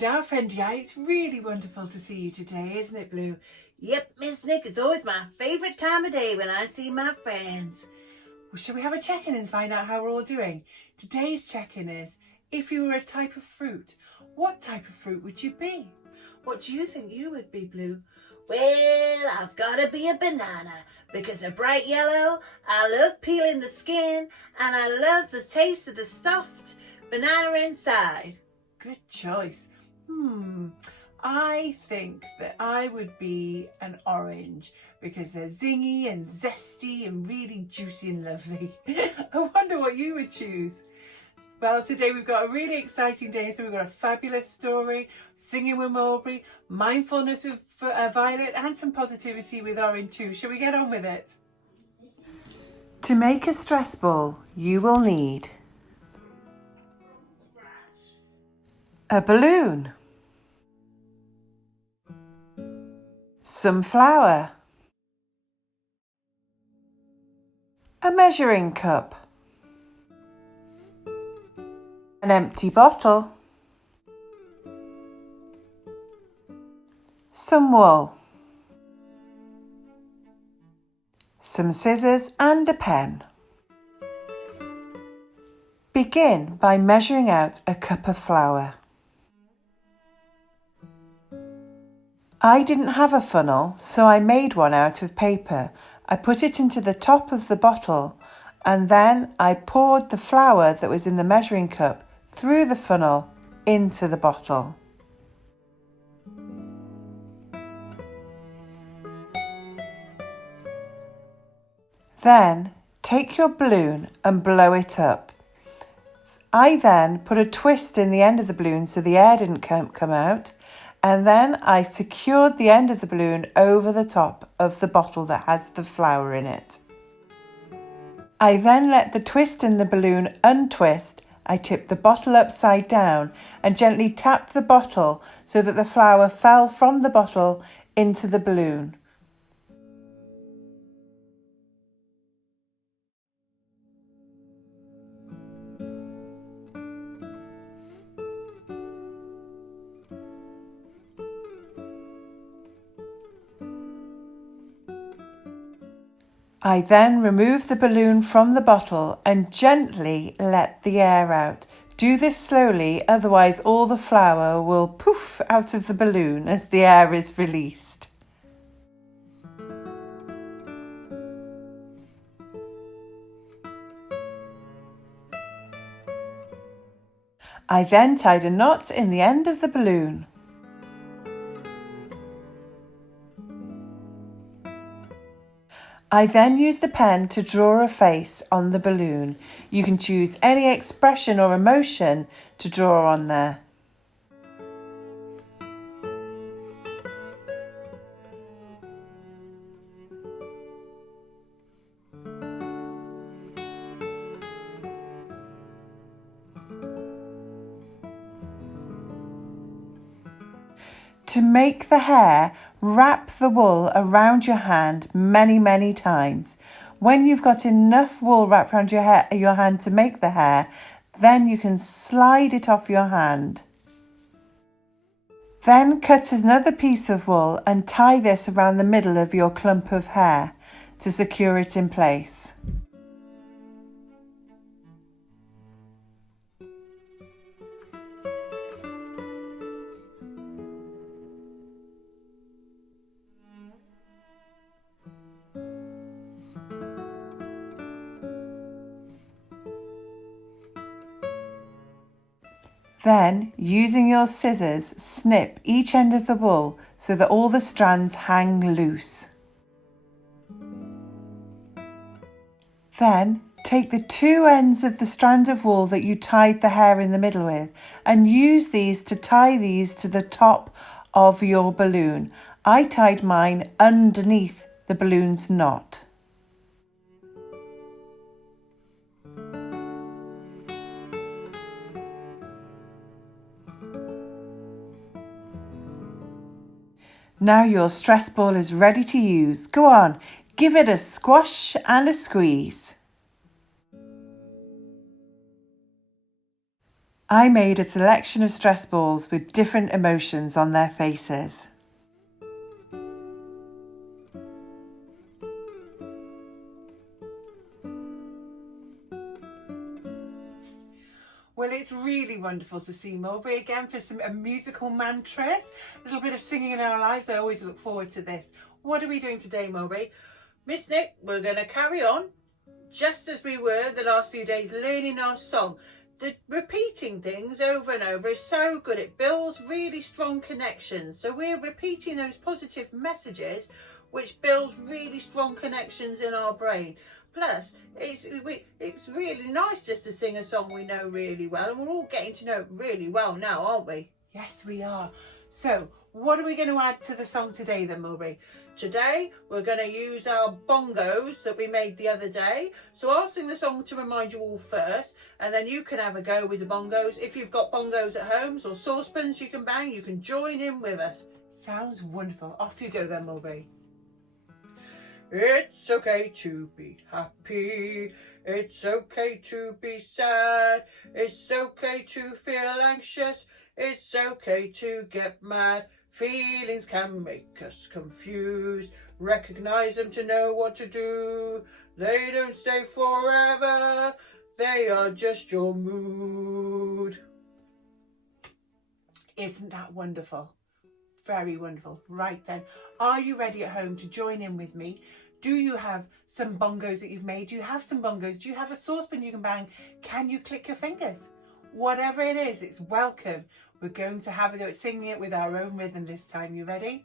Our friend, yeah, it's really wonderful to see you today, isn't it, Blue? Yep, Miss Nick, it's always my favourite time of day when I see my friends. Well, shall we have a check-in and find out how we're all doing? Today's check-in is, if you were a type of fruit, what type of fruit would you be? What do you think you would be, Blue? Well, I've got to be a banana because they're bright yellow, I love peeling the skin, and I love the taste of the stuffed banana inside. Good choice. I think that I would be an orange because they're zingy and zesty and really juicy and lovely. I wonder what you would choose. Well, today we've got a really exciting day. So we've got a fabulous story, singing with Mulberry, mindfulness with Violet, and some positivity with Oren too. Shall we get on with it? To make a stress ball, you will need a balloon, some flour, a measuring cup, an empty bottle, some wool, some scissors and a pen. Begin by measuring out a cup of flour. I didn't have a funnel, so I made one out of paper. I put it into the top of the bottle and then I poured the flour that was in the measuring cup through the funnel into the bottle. Then take your balloon and blow it up. I then put a twist in the end of the balloon so the air didn't come out, and then I secured the end of the balloon over the top of the bottle that has the flour in it. I then let the twist in the balloon untwist. I tipped the bottle upside down and gently tapped the bottle so that the flour fell from the bottle into the balloon. I then remove the balloon from the bottle and gently let the air out. Do this slowly, otherwise all the flour will poof out of the balloon as the air is released. I then tied a knot in the end of the balloon. I then used a pen to draw a face on the balloon. You can choose any expression or emotion to draw on there. To make the hair, wrap the wool around your hand many times. When you've got enough wool wrapped around your hand to make the hair, then you can slide it off your hand. Then cut another piece of wool and tie this around the middle of your clump of hair to secure it in place. Then, using your scissors, snip each end of the wool so that all the strands hang loose. Then, take the two ends of the strand of wool that you tied the hair in the middle with and use these to tie these to the top of your balloon. I tied mine underneath the balloon's knot. Now your stress ball is ready to use. Go on, give it a squash and a squeeze. I made a selection of stress balls with different emotions on their faces. Well, it's really wonderful to see Mulberry again for some musical mantras, a little bit of singing in our lives. I always look forward to this. What are we doing today, Mulberry? Miss Nick, we're going to carry on just as we were the last few days learning our song. The repeating things over and over is so good. It builds really strong connections. So we're repeating those positive messages, which builds really strong connections in our brain. Plus, it's really nice just to sing a song we know really well, and we're all getting to know it really well now, aren't we? Yes, we are. So, what are we going to add to the song today then, Mulberry? Today, we're going to use our bongos that we made the other day. So I'll sing the song to remind you all first, and then you can have a go with the bongos. If you've got bongos at home or saucepans you can bang, you can join in with us. Sounds wonderful. Off you go then, Mulberry. It's okay to be happy. It's okay to be sad. It's okay to feel anxious. It's okay to get mad. Feelings can make us confused. Recognize them to know what to do. They don't stay forever. They are just your mood. Isn't that wonderful? Very wonderful. Right then, are you ready at home to join in with me? Do you have some bongos that you've made? Do you have some bongos? Do you have a saucepan you can bang? Can you click your fingers? Whatever it is, it's welcome. We're going to have a go at singing it with our own rhythm this time. You ready?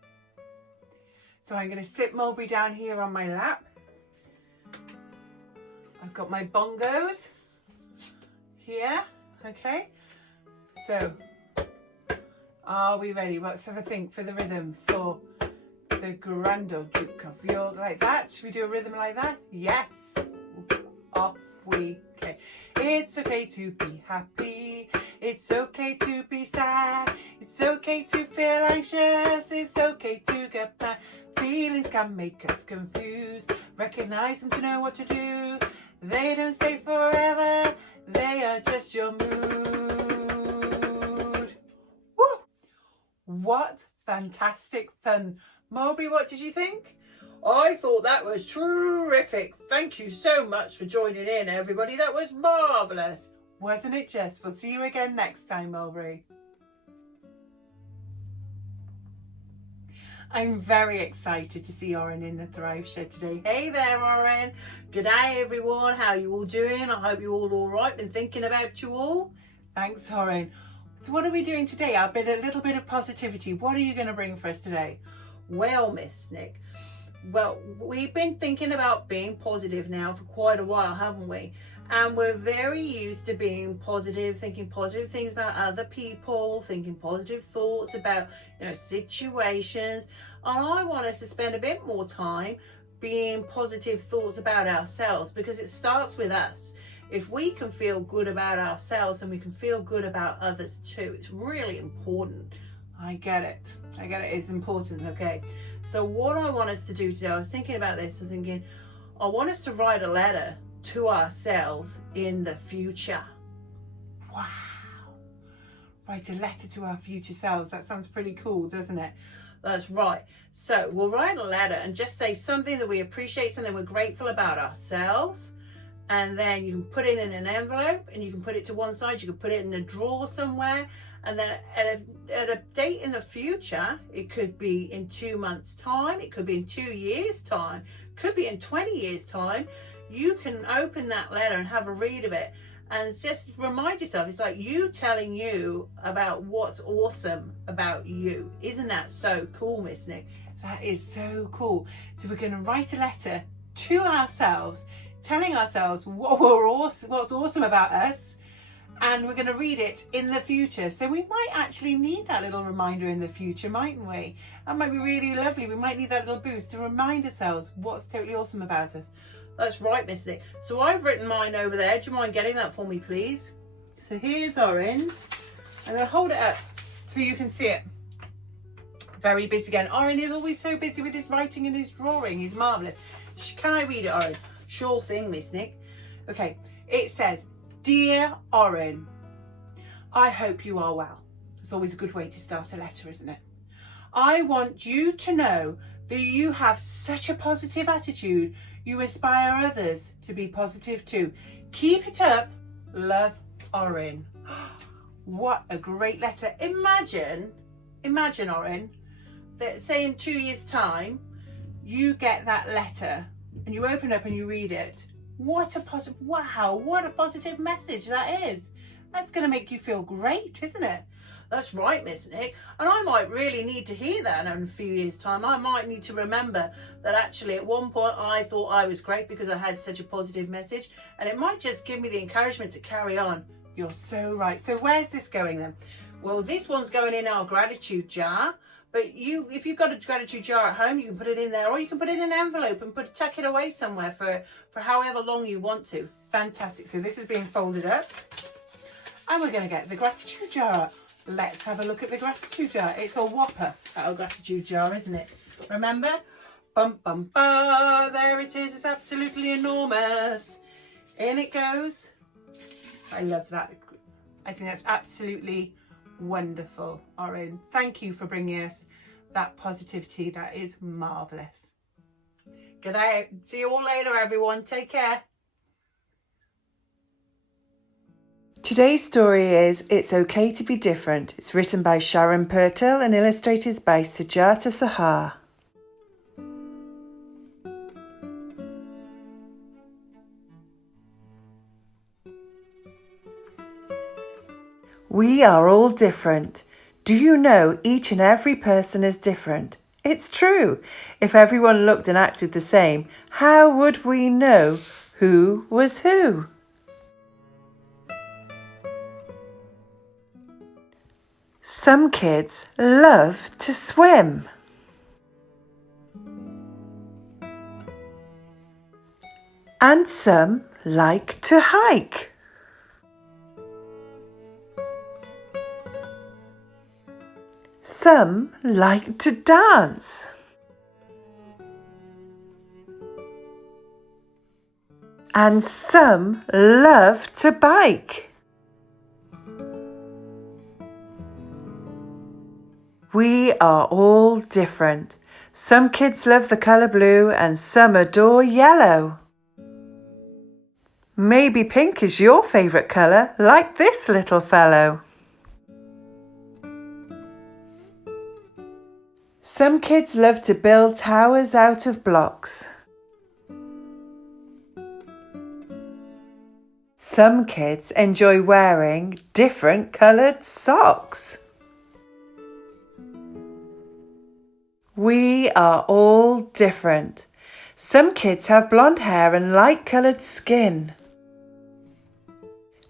So I'm going to sit Mulberry down here on my lap. I've got my bongos here. Okay. So, are we ready? Let's have a think for the rhythm for the Grand Old Duke of York. Like that. Should we do a rhythm like that? Yes. Off we go. It's okay to be happy. It's okay to be sad. It's okay to feel anxious. It's okay to get mad. Feelings can make us confused. Recognize them to know what to do. They don't stay forever. They are just your mood. Woo! What fantastic fun. Mulberry, what did you think? I thought that was terrific. Thank you so much for joining in, everybody. That was marvellous. Wasn't it just? We'll see you again next time, Mulberry. I'm very excited to see Oren in the Thrive Shed today. Hey there, Oren. G'day, everyone. How you all doing? I hope you're all right. Been thinking about you all. Thanks, Oren. So what are we doing today? A little bit of positivity. What are you going to bring for us today? Well, Miss Nick, we've been thinking about being positive now for quite a while, haven't we? And we're very used to being positive, thinking positive things about other people, thinking positive thoughts about, situations. And I want us to spend a bit more time being positive thoughts about ourselves, because it starts with us. If we can feel good about ourselves, then we can feel good about others too. It's really important. I get it. It's important. Okay. So what I want us to do today, I was thinking about this, I want us to write a letter to ourselves in the future. Wow. Write a letter to our future selves. That sounds pretty cool, doesn't it? That's right. So we'll write a letter and just say something that we appreciate, something we're grateful about ourselves. And then you can put it in an envelope and you can put it to one side. You can put it in a drawer somewhere. And then at a date in the future, it could be in 2 months' time. It could be in 2 years' time. It could be in 20 years' time. You can open that letter and have a read of it. And just remind yourself, it's like you telling you about what's awesome about you. Isn't that so cool, Miss Nick? That is so cool. So we're going to write a letter to ourselves, telling ourselves what's awesome about us, and we're going to read it in the future. So we might actually need that little reminder in the future, mightn't we? That might be really lovely. We might need that little boost to remind ourselves what's totally awesome about us. That's right, Miss Nick. So I've written mine over there. Do you mind getting that for me, please? So here's Oren's. I'm going to hold it up so you can see it. Very busy again. Oren is always so busy with his writing and his drawing. He's marvellous. Can I read it, Oren? Sure thing, Miss Nick. Okay, it says, Dear Oren, I hope you are well. It's always a good way to start a letter, isn't it? I want you to know that you have such a positive attitude. You inspire others to be positive too. Keep it up. Love, Oren. What a great letter. Imagine, Oren, that say in 2 years' time, you get that letter and you open up and you read it. What a positive message that is. That's going to make you feel great, isn't it? That's right, Miss Nick. And I might really need to hear that in a few years' time. I might need to remember that actually at one point I thought I was great because I had such a positive message. And it might just give me the encouragement to carry on. You're so right. So where's this going then? Well, this one's going in our gratitude jar. But if you've got a gratitude jar at home, you can put it in there, or you can put it in an envelope and tuck it away somewhere for however long you want to. Fantastic. So this is being folded up. And we're going to get the gratitude jar. Let's have a look at the gratitude jar. It's a whopper, our gratitude jar, isn't it? Remember? Bum, bum, bum. There it is. It's absolutely enormous. In it goes. I love that. I think that's absolutely wonderful, Oren. Thank you for bringing us that positivity. That is marvellous. Good night. See you all later, everyone. Take care. Today's story is It's Okay to Be Different. It's written by Sharon Purtill and illustrated by Sujata Sahar. We are all different. Do you know each and every person is different? It's true. If everyone looked and acted the same, how would we know who was who? Some kids love to swim. And some like to hike. Some like to dance. And some love to bike. We are all different. Some kids love the colour blue and some adore yellow. Maybe pink is your favourite colour, like this little fellow. Some kids love to build towers out of blocks. Some kids enjoy wearing different coloured socks. We are all different. Some kids have blonde hair and light coloured skin.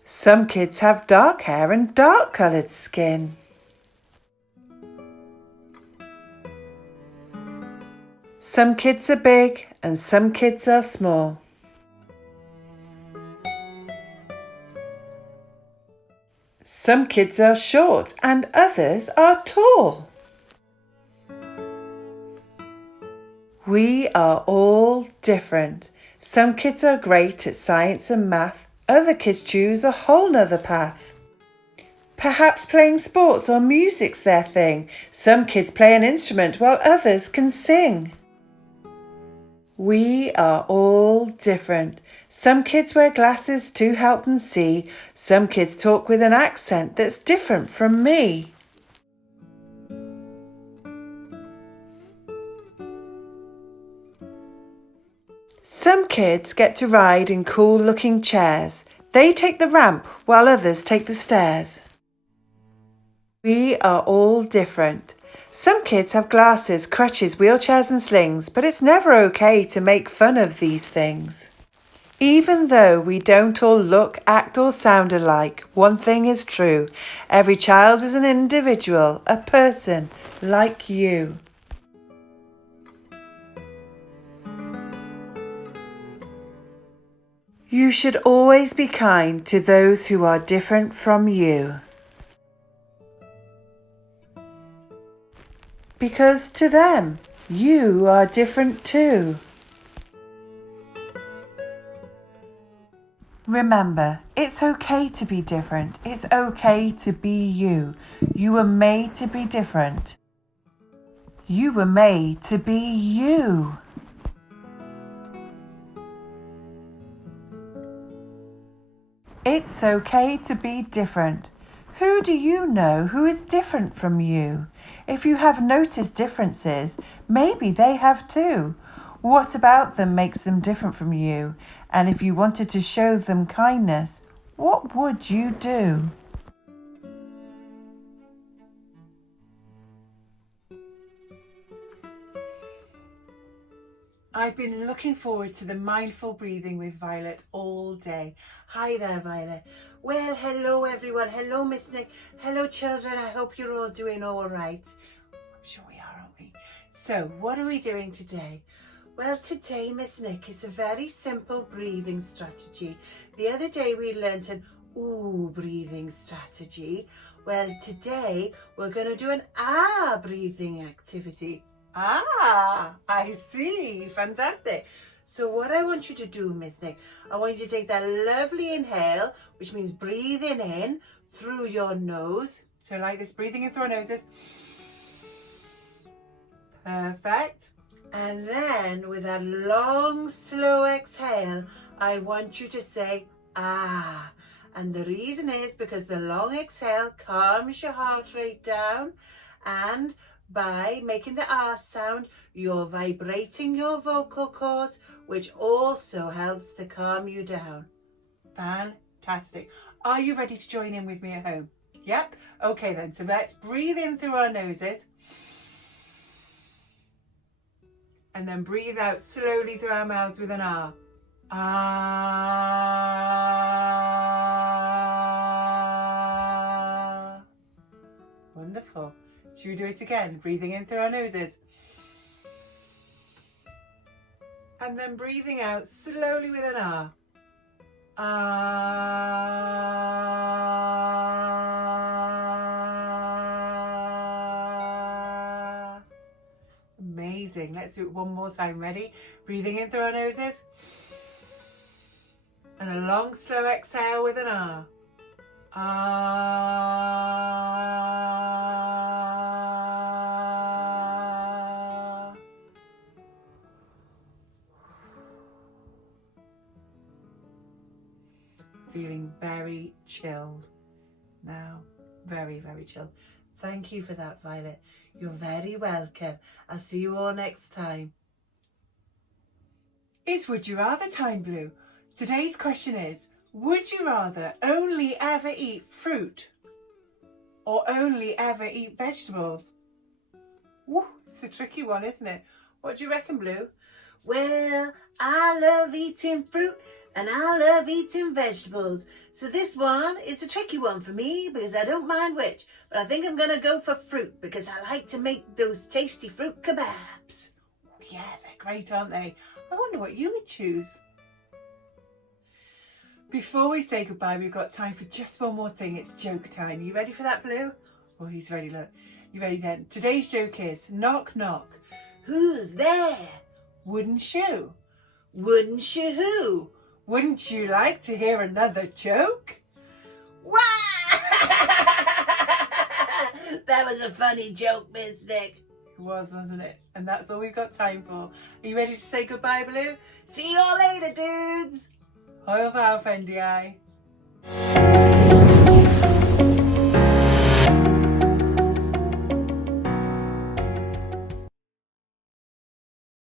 Some kids have dark hair and dark coloured skin. Some kids are big and some kids are small. Some kids are short and others are tall. We are all different. Some kids are great at science and math. Other kids choose a whole nother path. Perhaps playing sports or music's their thing. Some kids play an instrument while others can sing. We are all different. Some kids wear glasses to help them see. Some kids talk with an accent that's different from me. Some kids get to ride in cool-looking chairs. They take the ramp while others take the stairs. We are all different. Some kids have glasses, crutches, wheelchairs and slings, but it's never okay to make fun of these things. Even though we don't all look, act or sound alike, one thing is true. Every child is an individual, a person like you. You should always be kind to those who are different from you. because to them, you are different too. Remember, it's okay to be different. It's okay to be you. You were made to be different. You were made to be you. It's okay to be different. Who do you know who is different from you? If you have noticed differences, maybe they have too. What about them makes them different from you? And if you wanted to show them kindness, what would you do? I've been looking forward to the mindful breathing with Violet all day. Hi there, Violet. Well, hello everyone. Hello, Miss Nick. Hello, children. I hope you're all doing all right. I'm sure we are, aren't we? So, what are we doing today? Well, today, Miss Nick, is a very simple breathing strategy. The other day we learnt an ooh breathing strategy. Well, today we're going to do an ah breathing activity. Ah, I see. Fantastic. So what I want you to do, Miss Nick, I want you to take that lovely inhale, which means breathing in through your nose. So like this, breathing in through our noses. Perfect. And then with a long, slow exhale, I want you to say, ah. And the reason is because the long exhale calms your heart rate down, and by making the ah sound, you're vibrating your vocal cords, which also helps to calm you down. Fantastic. Are you ready to join in with me at home? Yep. Okay then, so let's breathe in through our noses. And then breathe out slowly through our mouths with an ah. Ah. Wonderful. Should we do it again? Breathing in through our noses. And then breathing out slowly with an ah. Ah. Amazing. Let's do it one more time. Ready? Breathing in through our noses. And a long, slow exhale with an ah. Ah. Feeling very chilled now. Very, very chilled. Thank you for that, Violet. You're very welcome. I'll see you all next time. It's Would You Rather time, Blue. Today's question is, would you rather only ever eat fruit or only ever eat vegetables? Woo, it's a tricky one, isn't it? What do you reckon, Blue? Well, I love eating fruit and I love eating vegetables. So this one is a tricky one for me because I don't mind which. But I think I'm going to go for fruit because I like to make those tasty fruit kebabs. Oh, yeah, they're great, aren't they? I wonder what you would choose. Before we say goodbye, we've got time for just one more thing. It's joke time. You ready for that, Blue? Oh, he's ready, look. You ready then? Today's joke is, knock, knock. Who's there? Wouldn't you? Wouldn't you who? Wouldn't you like to hear another joke? Wow! That was a funny joke, Miss Nick. It was, wasn't it? And that's all we've got time for. Are you ready to say goodbye, Blue? See you all later, dudes! Au revoir, friendy eye.